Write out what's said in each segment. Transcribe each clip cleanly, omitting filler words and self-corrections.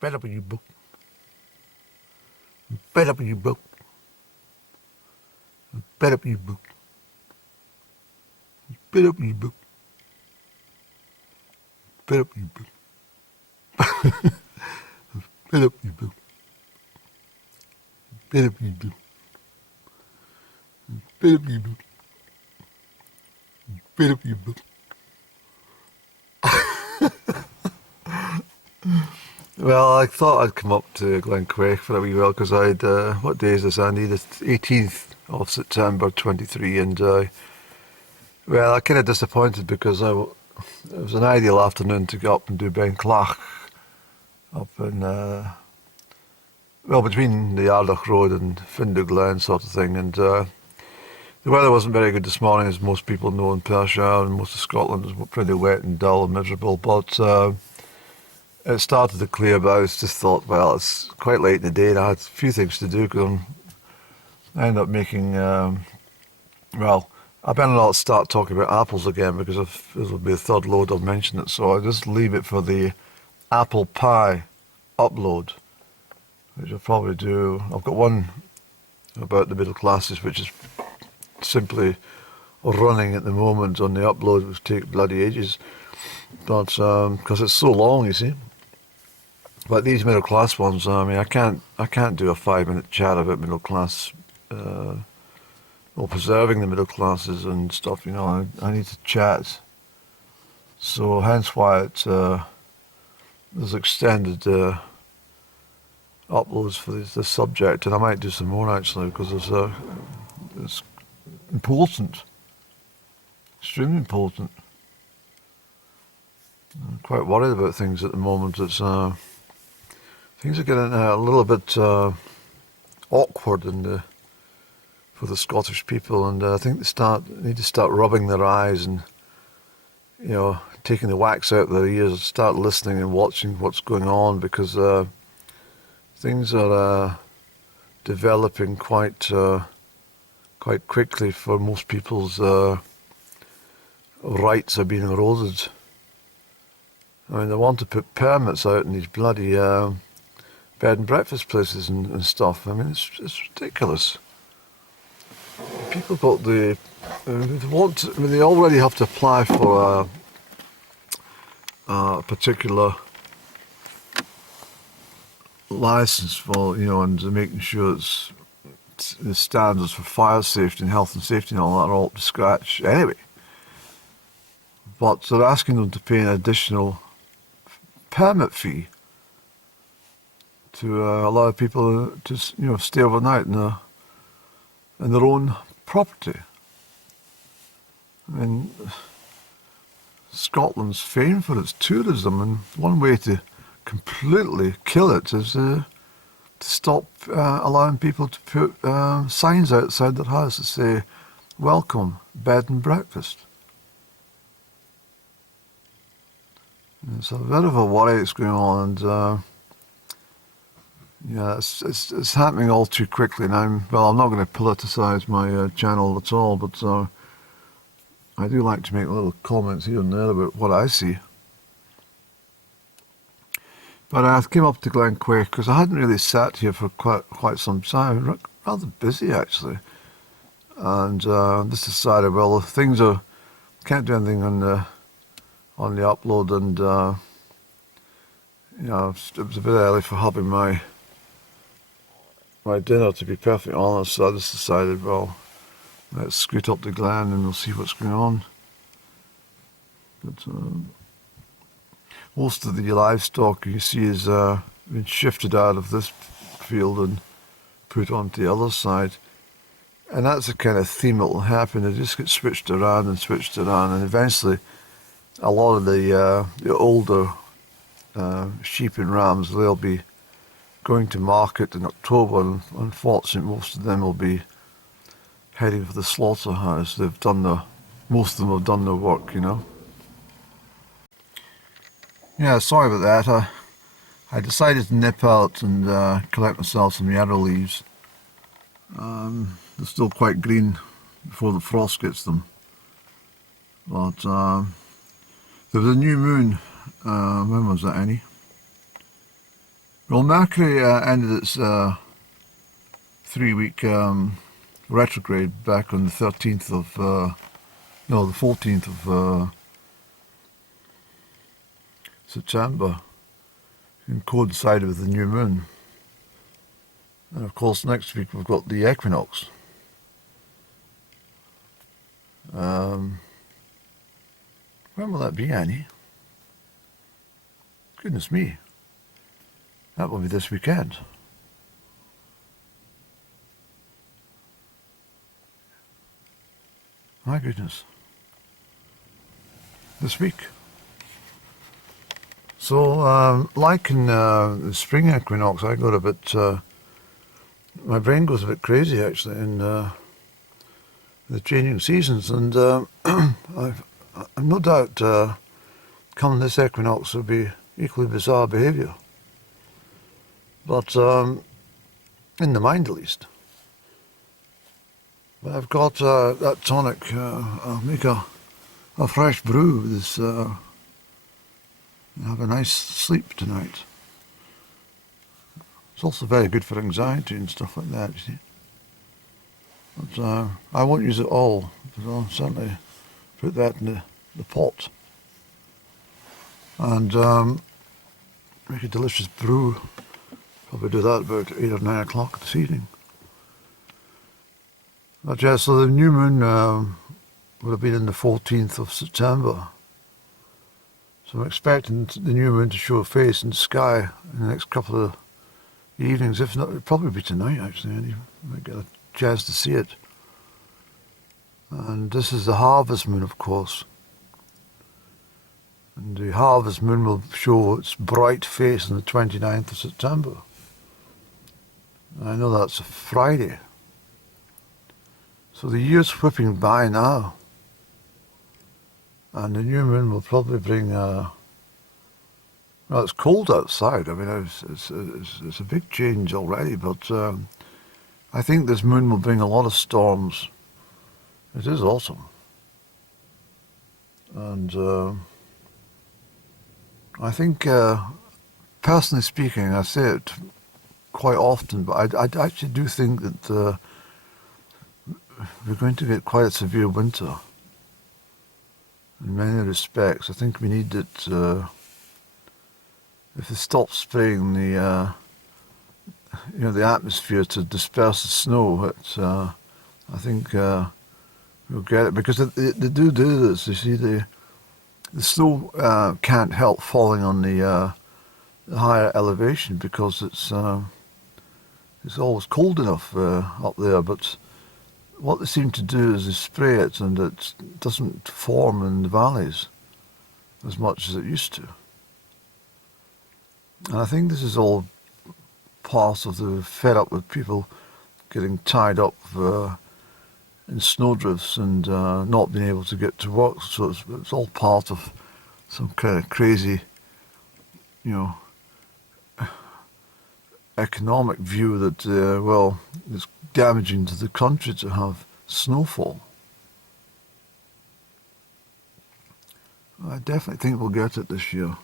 Better be you book. Better be you book. Better be you book. Better be you book. Better be you book. Better be you book. Better be you book. Better be you book. Better be you book. Well, I thought I'd come up to Glen Quaich for a wee while because I'd, what day is this, Andy? The 18th of September 23, and well, I'm kind of disappointed because it was an ideal afternoon to get up and do Glen Quaich up in, well, between the Ardach Road and Findle Glen sort of thing, and the weather wasn't very good this morning, as most people know in Perthshire, and most of Scotland was pretty wet and dull and miserable, but it started to clear, but I just thought, well, it's quite late in the day and I had a few things to do because I ended up making, well, I better not start talking about apples again because this will be the third load I've mentioned it, so I'll just leave it for the apple pie upload, which I'll probably do. I've got one about the middle classes, which is simply running at the moment on the upload, which take bloody ages, but because it's so long, you see. But these middle class ones, I mean, I can't do a 5-minute chat about middle class, or preserving the middle classes and stuff. You know, I need to chat. So hence why there's extended uploads for this subject, and I might do some more actually because it's important, extremely important. I'm quite worried about things at the moment. It's things are getting a little bit awkward for the Scottish people, and I think they need to start rubbing their eyes and, you know, taking the wax out of their ears and start listening and watching what's going on, because things are developing quite quickly for most people's rights are being eroded. I mean, they want to put permits out in these bloody bed and breakfast places and stuff. I mean, it's ridiculous. People got they already have to apply for a particular license for, you know, and making sure the standards for fire safety and health and safety and all that are all up to scratch anyway. But they're asking them to pay an additional permit fee to allow people to, you know, stay overnight in their own property. I mean, Scotland's famed for its tourism, and one way to completely kill it is to stop allowing people to put signs outside their house that say, "Welcome, bed and breakfast." It's a bit of a worry that's going on, and yeah, it's happening all too quickly. And I'm not going to politicise my channel at all, but I do like to make little comments here and there about what I see. But I came up to Glen Quaich because I hadn't really sat here for quite some time. Rather busy actually, and just decided, well, things are, can't do anything on the upload, and you know, it was a bit early for having my dinner, to be perfectly honest. So I just decided, well, let's scoot up to Glen and we'll see what's going on. But most of the livestock you see has been shifted out of this field and put onto the other side, and that's the kind of theme that will happen. They just get switched around, and eventually a lot of the older sheep and rams, they'll be going to market in October, and unfortunately most of them will be heading for the slaughterhouse. Most of them have done their work, you know. Yeah, sorry about that. I decided to nip out and collect myself some yarrow leaves. They're still quite green before the frost gets them. But there was a new moon, when was that, Annie? Well, Mercury ended its 3-week retrograde back on the 13th of, no, the 14th of September, and coincided with the new moon. And of course, next week we've got the equinox. When will that be, Annie? Goodness me. That will be this weekend. My goodness. This week. So, like in the spring equinox, I got a bit, my brain goes a bit crazy actually in the changing seasons, and I've no doubt come this equinox will be equally bizarre behaviour. But in the mind at least. But I've got that tonic. I'll make a fresh brew with this. Have a nice sleep tonight. It's also very good for anxiety and stuff like that, you see. But I won't use it all, but I'll certainly put that in the pot. And make a delicious brew. Probably do that about 8 or 9 o'clock this evening. But yeah, so the new moon would have been on the 14th of September. So I'm expecting the new moon to show a face in the sky in the next couple of evenings. If not, it'll probably be tonight actually, and you might get a chance to see it. And this is the harvest moon, of course. And the harvest moon will show its bright face on the 29th of September. I know that's a Friday. So the year's whipping by now. And the new moon will probably bring, well, it's cold outside. I mean, it's a big change already, but I think this moon will bring a lot of storms. It is awesome. And I think, personally speaking, I say it quite often, but I actually do think that we're going to get quite a severe winter. In many respects, I think we need it. If they stop spraying the atmosphere to disperse the snow, I think we'll get it, because they do this. You see, the snow can't help falling on the higher elevation because it's always cold enough up there, but what they seem to do is they spray it, and it doesn't form in the valleys as much as it used to. And I think this is all part of the fed up with people getting tied up in snowdrifts and not being able to get to work. So it's all part of some kind of crazy, economic view that, it's damaging to the country to have snowfall. I definitely think we'll get it this year.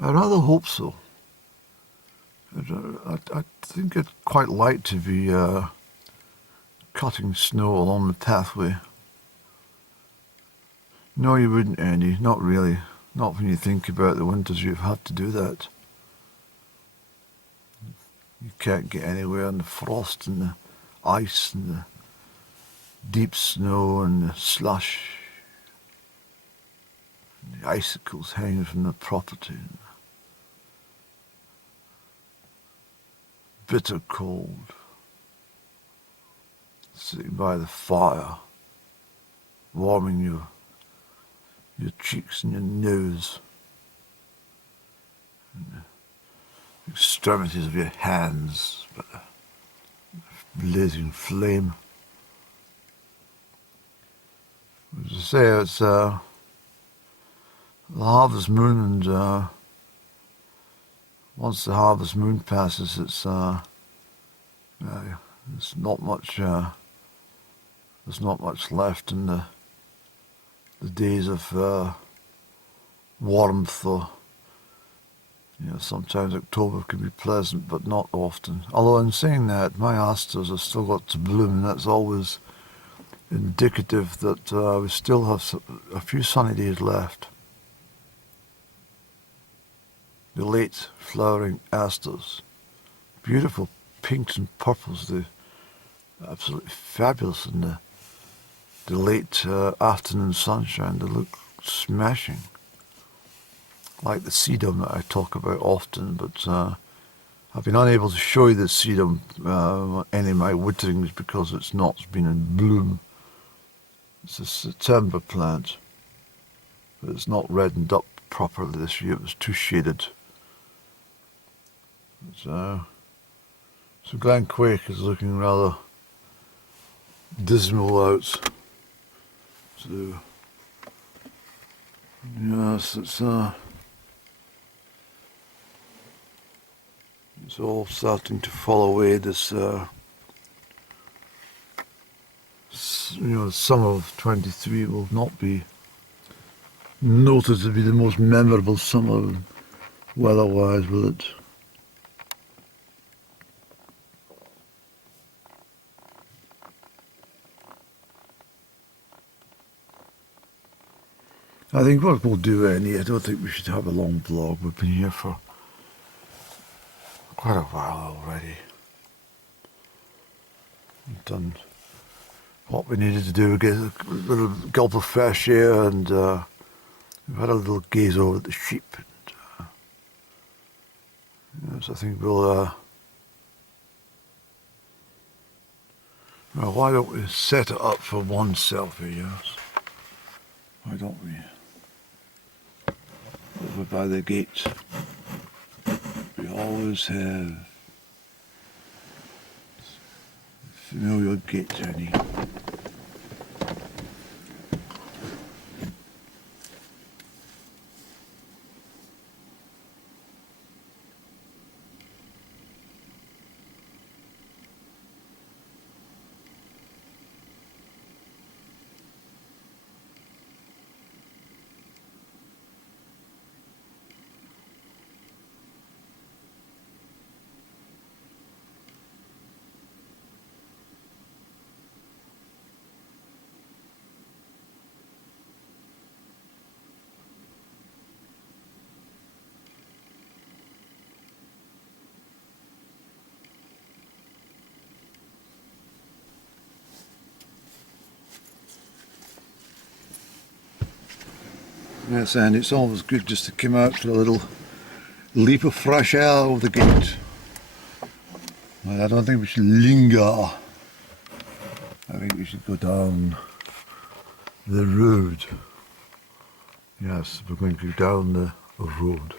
I rather hope so. I think I'd quite like to be cutting snow along the pathway. No, you wouldn't, Andy. Not really. Not when you think about the winters you've had to do that. You can't get anywhere in the frost and the ice and the deep snow and the slush and the icicles hanging from the property. Bitter cold. Sitting by the fire, warming your cheeks and your nose. And extremities of your hands, but a blazing flame. As I say, it's the harvest moon, and once the harvest moon passes, it's not much. There's not much left in the days of warmth or Sometimes October can be pleasant, but not often. Although in saying that, my asters have still got to bloom, and that's always indicative that we still have a few sunny days left. The late flowering asters, beautiful pinks and purples, they're absolutely fabulous in the late afternoon sunshine. They look smashing, like the sedum that I talk about often, but I've been unable to show you the sedum, any of my witterings, because it's not been in bloom. It's a September plant, but it's not reddened up properly this year. It was too shaded. So Glen Quaich is looking rather dismal out. So yes, it's all starting to fall away. This summer of 23 will not be noted to be the most memorable summer weather-wise, will it? I think what we'll do, Annie, I don't think we should have a long vlog. We've been here for quite a while already. We've done what we needed to do, get a little gulp of fresh air, and we've had a little gaze over at the sheep. And, yes, I think we'll, well, why don't we set it up for one selfie, yes? Why don't we? Over by the gate, we always have familiar gate, Annie. Yes, and it's always good just to come out for a little leap of fresh air over the gate. But I don't think we should linger. I think we should go down the road. Yes, we're going to go down the road.